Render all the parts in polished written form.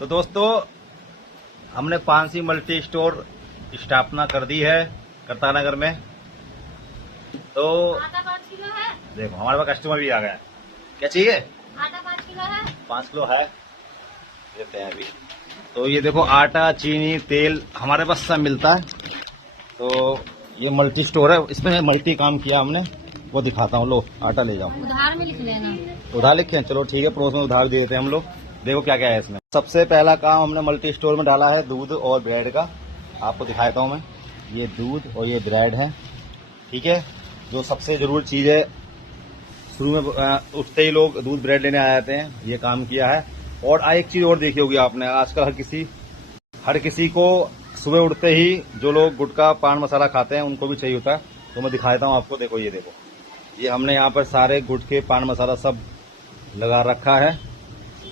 तो दोस्तों हमने पानसी मल्टी स्टोर स्थापना कर दी है करतारनगर में। तो आटा 5 किलो है। देखो हमारे पास कस्टमर भी आ गया है। क्या चाहिए? आटा 5 किलो है। 5 किलो है, देते हैं अभी। तो ये देखो आटा, चीनी, तेल हमारे पास सब मिलता है। तो ये मल्टी स्टोर है, इसमें मल्टी काम किया हमने, वो दिखाता हूँ। लो आटा ले जाओ। उधार में लिख लेना। उधार लिखे हैं, चलो ठीक है, पड़ोस में उधार दे देते हैं हम लोग। देखो क्या क्या है इसमें। सबसे पहला काम हमने मल्टी स्टोर में डाला है दूध और ब्रेड का। आपको दिखाता हूँ मैं। ये दूध और ये ब्रेड है, ठीक है। जो सबसे जरूरी चीज है, शुरू में उठते ही लोग दूध ब्रेड लेने आ जाते हैं, ये काम किया है। और एक चीज और देखी होगी आपने, आजकल हर किसी को सुबह उठते ही जो लोग गुटखा पान मसाला खाते हैं उनको भी चाहिए होता है। तो मैं दिखा देता हूँ आपको। देखो ये देखो, ये हमने यहाँ पर सारे गुटखे पान मसाला सब लगा रखा है।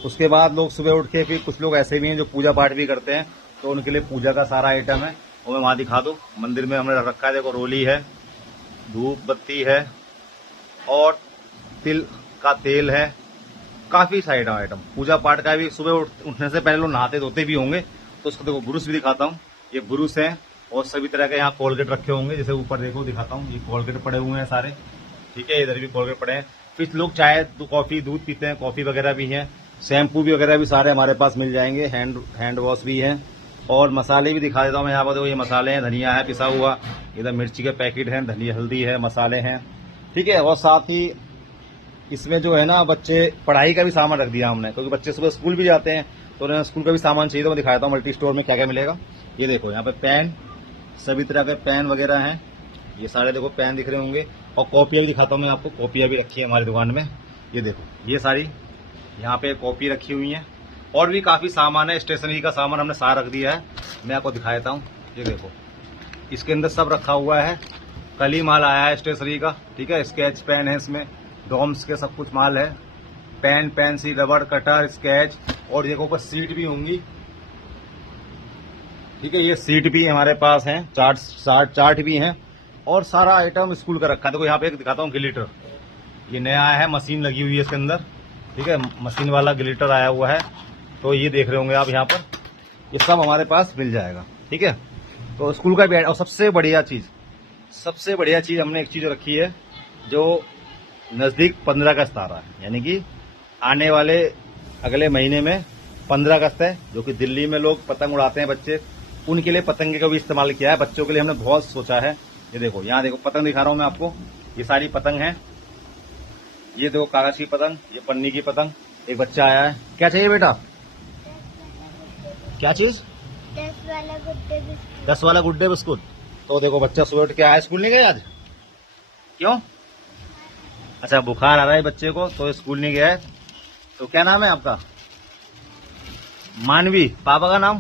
उसके बाद लोग सुबह उठ के, फिर कुछ लोग ऐसे भी हैं जो पूजा पाठ भी करते हैं, तो उनके लिए पूजा का सारा आइटम है वो मैं वहां दिखा दूं। मंदिर में हमने रखा है। देखो रोली है, धूप बत्ती है और तिल का तेल है, काफी साइड आइटम। पूजा पाठ का भी सुबह उठने से पहले लोग नहाते धोते भी होंगे, तो उसको देखो ब्रुश भी दिखाता हूँ। ये ब्रुश है और सभी तरह के यहाँ कोलगेट रखे होंगे। जैसे ऊपर देखो दिखाता हूँ, ये कोलगेट पड़े हुए हैं सारे, ठीक है। इधर भी कोलगेट पड़े हैं। फिर लोग चाय कॉफी दूध पीते हैं, कॉफी वगैरह भी है। शैम्पू भी वगैरह भी सारे हमारे पास मिल जाएंगे। हैंड वॉश भी है। और मसाले भी दिखा देता हूँ मैं यहाँ पर। देखो ये मसाले हैं, धनिया है पिसा हुआ, इधर मिर्ची के पैकेट हैं, धनिया हल्दी है, मसाले हैं, ठीक है। और साथ ही इसमें जो है ना, बच्चे पढ़ाई का भी सामान रख दिया हमने, क्योंकि बच्चे सुबह स्कूल भी जाते हैं तो उन्हें स्कूल का भी सामान चाहिए। तो मैं दिखाता हूँ मल्टी स्टोर में क्या क्या मिलेगा। ये देखो यहाँ पे पेन, सभी तरह के पेन वगैरह हैं, ये सारे देखो पेन दिख रहे होंगे। और कॉपियाँ भी दिखाता हूँ मैं आपको, कॉपियाँ भी रखी है हमारी दुकान में। ये देखो ये सारी यहाँ पे कॉपी रखी हुई है। और भी काफी सामान है, स्टेशनरी का सामान हमने सारा रख दिया है। मैं आपको दिखा देता हूँ। ये देखो इसके अंदर सब रखा हुआ है, कल ही माल आया है स्टेशनरी का, ठीक है। स्केच पेन है इसमें, डॉम्स के सब कुछ माल है, पेन, पेंसिल, रबड़, कटर, स्केच। और देखो ऊपर सीट भी होंगी, ठीक है। ये सीट भी हमारे पास है, चार्ट भी है, और सारा आइटम स्कूल का रखा है। देखो यहाँ पे एक दिखाता हूँ ग्लिटर, ये नया आया है, मशीन लगी हुई है इसके अंदर, ठीक है। मशीन वाला ग्लिटर आया हुआ है, तो ये देख रहे होंगे आप यहाँ पर। ये सब हमारे पास मिल जाएगा, ठीक है। तो स्कूल का भी। और सबसे बढ़िया चीज हमने एक चीज रखी है, जो नजदीक 15 अगस्त आ रहा है, यानी कि आने वाले अगले महीने में 15 अगस्त है, जो कि दिल्ली में लोग पतंग उड़ाते हैं बच्चे, उनके लिए पतंगे का भी इस्तेमाल किया है। बच्चों के लिए हमने बहुत सोचा है। ये देखो यहाँ देखो पतंग दिखा रहा हूँ मैं आपको, ये सारी पतंग है। ये देखो कागज की पतंग, ये पन्नी की पतंग। एक बच्चा आया है, क्या चाहिए बेटा? क्या चीज? 10 वाला गुड्डे बिस्कुट। तो देखो बच्चा सुबह उठ के आया, स्कूल नहीं गया आज? क्यों? अच्छा बुखार आ रहा है बच्चे को, तो स्कूल नहीं गया है। तो क्या नाम है आपका? मानवी। पापा का नाम?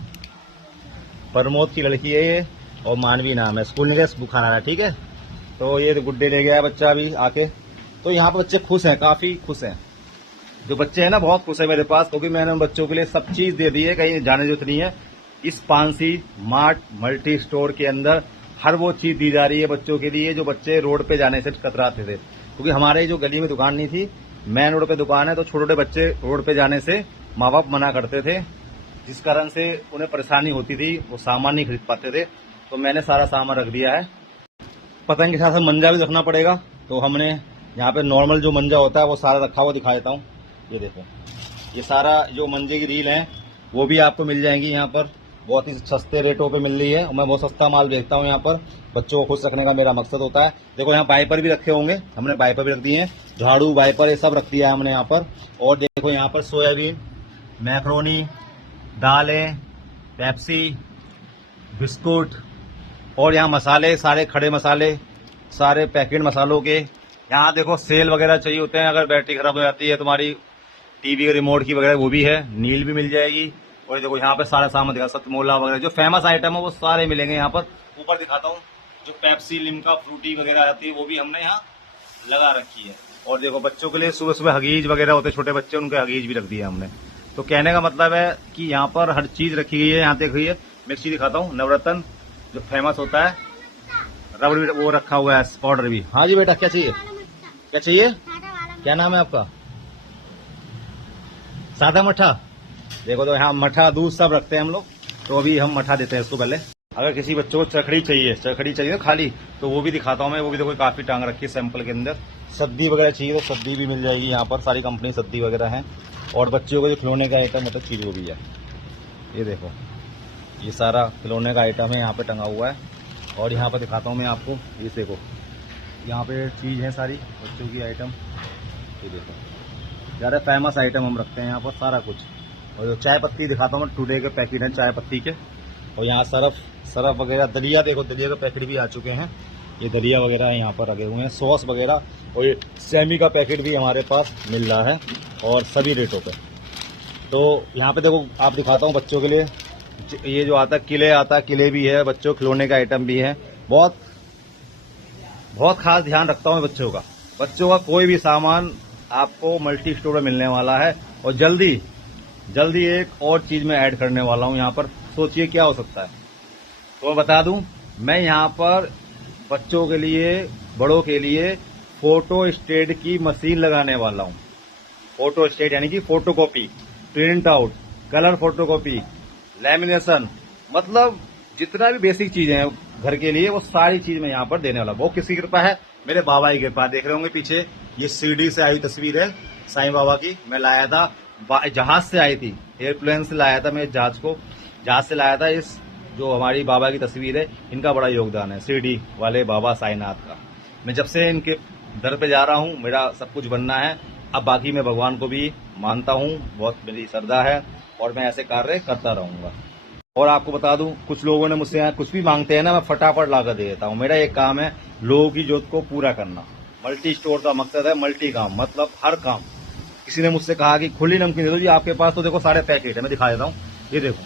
प्रमोद की लड़की है ये, और मानवी नाम है। स्कूल नहीं गया, बुखार आ रहा है, ठीक है। तो ये गुड्डे ले गया बच्चा अभी आके। तो यहाँ पर बच्चे खुश हैं, काफी खुश हैं। जो बच्चे हैं ना बहुत खुश है मेरे पास, क्योंकि मैंने उन बच्चों के लिए सब चीज दे दी है, कहीं जाने की जरूरत नहीं है। इस पानसी मार्ट मल्टी स्टोर के अंदर हर वो चीज दी जा रही है बच्चों के लिए, जो बच्चे रोड पे जाने से कतराते थे। क्योंकि हमारे जो गली में दुकान नहीं थी, मेन रोड पे दुकान है, तो छोटे छोटे बच्चे रोड पे जाने से माँ बाप मना करते थे, जिस कारण से उन्हें परेशानी होती थी, वो सामान नहीं खरीद पाते थे। तो मैंने सारा सामान रख दिया है। पतंग के साथ साथ मंजा भी रखना पड़ेगा, तो हमने यहाँ पे नॉर्मल जो मंजा होता है वो सारा रखा हुआ दिखा देता हूँ। ये देखो ये सारा जो मंजे की रील है वो भी आपको मिल जाएंगी यहाँ पर, बहुत ही सस्ते रेटों पे मिल रही है। मैं बहुत सस्ता माल बेचता हूँ यहाँ पर, बच्चों को खुश रखने का मेरा मकसद होता है। देखो यहाँ वाइपर भी रखे होंगे, हमने वाइपर भी रख दिए हैं, झाड़ू वाइपर ये सब रख दिया है हमने यहाँ पर। और देखो यहाँ पर सोयाबीन, मैक्रोनी, दालें, पेप्सी, बिस्कुट, और यहाँ मसाले, सारे खड़े मसाले, सारे पैकेट मसालों के। यहाँ देखो सेल वगैरह चाहिए होते हैं, अगर बैटरी खराब हो जाती है तुम्हारी टीवी के रिमोट की वगैरह, वो भी है, नील भी मिल जाएगी। और देखो यहाँ पे सारा सामान दिखा, सतमोला वगैरह जो फेमस आइटम है वो सारे मिलेंगे यहाँ पर। ऊपर दिखाता हूँ, जो पेप्सी, लिम्का, फ्रूटी वगैरह आती है वो भी हमने यहाँ लगा रखी है। और देखो बच्चों के लिए सुबह सुबह हगीज वगैरह होते हैं, छोटे बच्चे, उनके हगीज भी रख दिए हमने। तो कहने का मतलब है कि यहाँ पर हर चीज रखी गई है। यहाँ देख रही है, मिक्सी दिखाता हूँ, नवरत्न जो फेमस होता है, रबड़ भी वो रखा हुआ है, पाउडर भी। हाँ जी बेटा, क्या चाहिए? क्या चाहिए? क्या नाम है आपका? सादा मठा। देखो तो यहाँ मठा दूध सब रखते हैं हम लोग। तो अभी हम मठा देते हैं इसको पहले। अगर किसी बच्चों को चखड़ी चाहिए खाली, तो वो भी दिखाता हूँ मैं। वो भी देखो काफी टांग रखी है सैंपल के अंदर। सद्दी वगैरह चाहिए तो सद्दी भी मिल जाएगी यहाँ पर, सारी कंपनी सद्दी वगैरह है। और बच्चों को जो खिलौने का आइटम मतलब चीज वो भी है। ये देखो ये सारा खिलौने का आइटम है यहाँ पे टंगा हुआ है। और यहाँ पर दिखाता हूँ मैं आपको, ये देखो यहाँ पे चीज है सारी बच्चों की आइटम। ये देखो ज़्यादा फेमस आइटम हम रखते हैं यहाँ पर सारा कुछ। और जो चाय पत्ती दिखाता हूँ मैं, टुडे के पैकेट हैं चाय पत्ती के। और यहाँ सरफ वगैरह, दलिया देखो, दलिया के पैकेट भी आ चुके हैं। ये दलिया वगैरह यहाँ पर लगे हुए हैं, सॉस वगैरह। और ये सेमी का पैकेट भी हमारे पास मिल रहा है और सभी रेटों पे। तो यहाँ पे देखो आप दिखाता हूँ बच्चों के लिए। ये जो आता है किले भी है, बच्चों खिलौने का आइटम भी है। बहुत बहुत खास ध्यान रखता हूँ बच्चों का कोई भी सामान आपको मल्टी स्टोर में मिलने वाला है। और जल्दी एक और चीज में ऐड करने वाला हूँ यहाँ पर। सोचिए क्या हो सकता है। तो मैं बता दूं, मैं यहाँ पर बच्चों के लिए, बड़ों के लिए फोटो स्टेट की मशीन लगाने वाला हूँ। फोटो स्टेट यानी कि photocopy, print out, colour photocopy, lamination, मतलब जितना भी बेसिक चीजें हैं घर के लिए वो सारी चीज मैं यहाँ पर देने वाला हूँ। वो किसकी कृपा है? मेरे बाबा की कृपा। देख रहे होंगे पीछे ये सीडी से आई तस्वीर है साईं बाबा की। मैं लाया था, जहाज से आई थी, एयरप्लेन से लाया था मैं जहाज से लाया था। इस जो हमारी बाबा की तस्वीर है, इनका बड़ा योगदान है सीडी वाले बाबा साईनाथ का। मैं जब से इनके दर पे जा रहा हूँ, मेरा सब कुछ बनना है। अब बाकी मैं भगवान को भी मानता हूँ, बहुत मेरी श्रद्धा है और मैं ऐसे कार्य करता रहूंगा। और आपको बता दूं, कुछ लोगों ने मुझसे यहाँ कुछ भी मांगते हैं ना, मैं फटाफट लाकर दे देता हूँ। मेरा एक काम है लोगों की जरूरत को पूरा करना। मल्टी स्टोर का मकसद है मल्टी काम, मतलब हर काम। किसी ने मुझसे कहा कि खुली नमकीन दे दो जी आपके पास, तो देखो सारे पैकेट है, मैं दिखा देता हूँ। ये देखो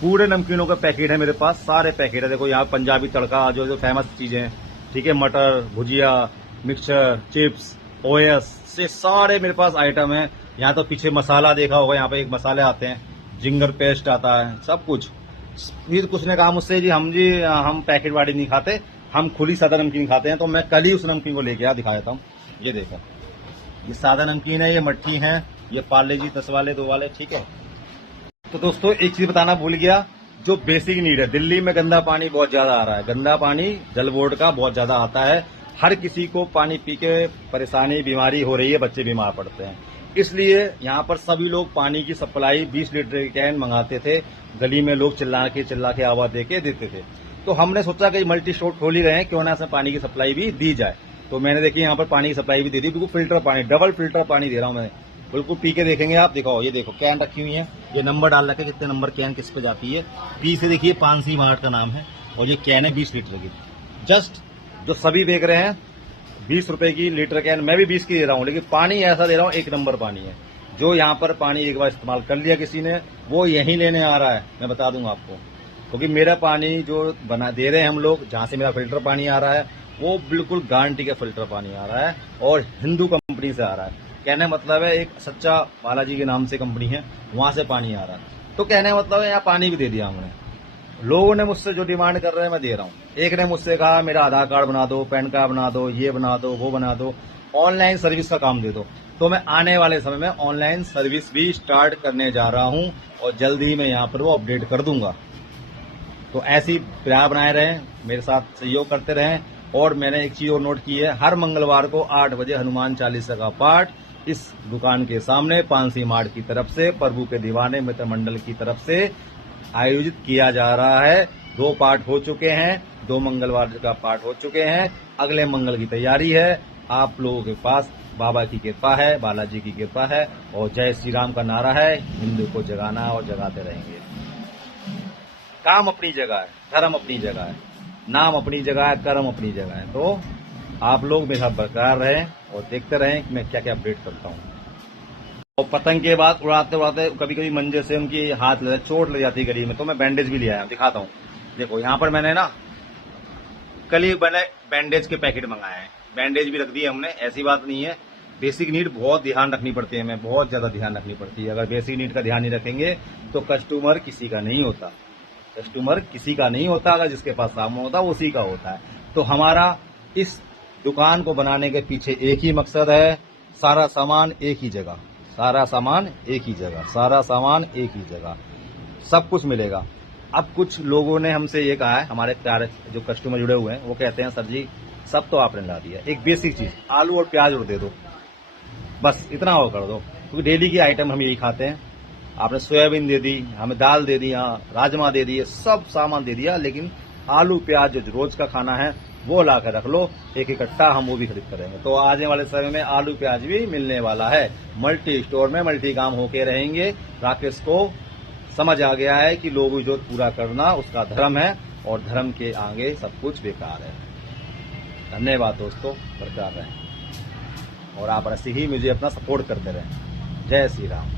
पूरे नमकीनों के पैकेट है मेरे पास, सारे पैकेट है। देखो यहाँ पंजाबी तड़का, जो फेमस चीजें हैं, ठीक है, मटर, भुजिया, मिक्सचर, चिप्स, ओएस से सारे मेरे पास आइटम है। यहाँ तो पीछे मसाला देखा होगा, यहाँ पे एक मसाले आते हैं, जिंगर पेस्ट आता है, सब कुछ। फिर कुछ ने कहा मुझसे जी हम पैकेट वाली नहीं खाते, हम खुली सादा नमकीन खाते हैं। तो मैं कल ही उस नमकीन को लेके दिखा देता हूँ। ये देखो ये सादा नमकीन है, ये मट्ठी है, ये पार्ले जी 10 वाले 2 वाले, ठीक है। तो दोस्तों एक चीज बताना भूल गया, जो बेसिक नीड है। दिल्ली में गंदा पानी बहुत ज्यादा आ रहा है, गंदा पानी जल बोर्ड का बहुत ज्यादा आता है। हर किसी को पानी पी के परेशानी, बीमारी हो रही है, बच्चे बीमार पड़ते हैं। इसलिए यहाँ पर सभी लोग पानी की सप्लाई 20 लीटर की कैन मंगाते थे। गली में लोग चिल्ला के आवाज देके देते थे। तो हमने सोचा कि मल्टी स्टोर खोल ही रहे हैं, क्यों ना इसमें पानी की सप्लाई भी दी जाए। तो मैंने देखी यहाँ पर पानी की सप्लाई भी दे दी, बिल्कुल फिल्टर पानी, डबल फिल्टर पानी दे रहा हूँ मैं। बिल्कुल पी के देखेंगे आप। देखो ये देखो कैन रखी हुई है, ये नंबर डाल रखे कितने नंबर कैन किस पे जाती है। पी से देखिए पानसी मार्ट का नाम है और ये कैन है 20 लीटर की। जस्ट जो सभी देख रहे हैं 20 रुपए की लीटर कैन, मैं भी 20 की दे रहा हूँ, लेकिन पानी ऐसा दे रहा हूँ, एक नंबर पानी है। जो यहाँ पर पानी एक बार इस्तेमाल कर लिया किसी ने, वो यहीं लेने आ रहा है, मैं बता दूंगा आपको। क्योंकि मेरा पानी जो बना दे रहे हैं हम लोग, जहां से मेरा फिल्टर पानी आ रहा है, वो बिल्कुल गारंटी का फिल्टर पानी आ रहा है और हिंदू कंपनी से आ रहा है। कहने का मतलब है एक सच्चा बालाजी के नाम से कंपनी है, वहां से पानी आ रहा है। तो कहने का मतलब है यहाँ पानी भी दे दिया हमने। लोगों ने मुझसे जो डिमांड कर रहे हैं मैं दे रहा हूँ। एक ने मुझसे कहा मेरा आधार कार्ड बना दो, पैन कार्ड बना दो, ये बना दो, वो बना दो, ऑनलाइन सर्विस का काम दे दो। तो मैं आने वाले समय में ऑनलाइन सर्विस भी स्टार्ट करने जा रहा हूं और जल्द ही मैं यहाँ पर वो अपडेट कर दूंगा। तो ऐसी प्यार बनाए रहें, मेरे साथ सहयोग करते रहें। और मैंने एक चीज और नोट की है, हर मंगलवार को 8 बजे हनुमान चालीसा का पाठ इस दुकान के सामने पानसी मार्ट की तरफ से, प्रभु के दीवाने मित्र मंडल की तरफ से आयोजित किया जा रहा है। 2 पाठ हो चुके हैं, 2 मंगलवार का पाठ हो चुके हैं, अगले मंगल की तैयारी है। आप लोगों के पास बाबा की कृपा है, बालाजी की कृपा है और जय श्री राम का नारा है। हिंदू को जगाना और जगाते रहेंगे। काम अपनी जगह है, धर्म अपनी जगह है, नाम अपनी जगह है, कर्म अपनी जगह है। तो आप लोग मेरे साथ बरकरार रहें और देखते रहें कि मैं क्या क्या अपडेट करता हूँ। और पतंग के बाद उड़ाते उड़ाते कभी कभी मंजे से उनकी हाथ लग चोट लग जाती है गली में, तो मैं बैंडेज भी ले आया, दिखाता हूँ। देखो यहाँ पर मैंने ना कल ही मैंने बैंडेज के पैकेट मंगाए हैं, बैंडेज भी रख दिए हमने। ऐसी बात नहीं है, बेसिक नीड बहुत ध्यान रखनी पड़ती है, हमें बहुत ज्यादा ध्यान रखनी पड़ती है। अगर बेसिक नीड का ध्यान नहीं रखेंगे तो कस्टमर किसी का नहीं होता, कस्टमर किसी का नहीं होता। अगर जिसके पास सामान होता है उसी का होता है। तो हमारा इस दुकान को बनाने के पीछे एक ही मकसद है, सारा सामान एक ही जगह, सारा सामान एक ही जगह, सारा सामान एक ही जगह, सब कुछ मिलेगा। अब कुछ लोगों ने हमसे ये कहा है, हमारे प्यारे जो कस्टमर जुड़े हुए हैं, वो कहते हैं सर जी सब तो आपने ला दिया, एक बेसिक चीज आलू और प्याज और दे दो, बस इतना और कर दो, क्योंकि डेली की आइटम हम यही खाते हैं। आपने सोयाबीन दे दी, हमें दाल दे दी, राजमा दे दिए, सब सामान दे दिया, लेकिन आलू प्याज जो रोज का खाना है वो ला कर रख लो, एक इकट्ठा हम वो भी खरीद करेंगे। तो आने वाले समय में आलू प्याज भी मिलने वाला है। मल्टी स्टोर में मल्टी काम होके रहेंगे। राकेश को समझ आ गया है कि लोगों की जरूरत पूरा करना उसका धर्म है, और धर्म के आगे सब कुछ बेकार है। धन्यवाद दोस्तों, बरकरार रहें और आप ऐसे ही मुझे अपना सपोर्ट करते रहें। जय श्री राम।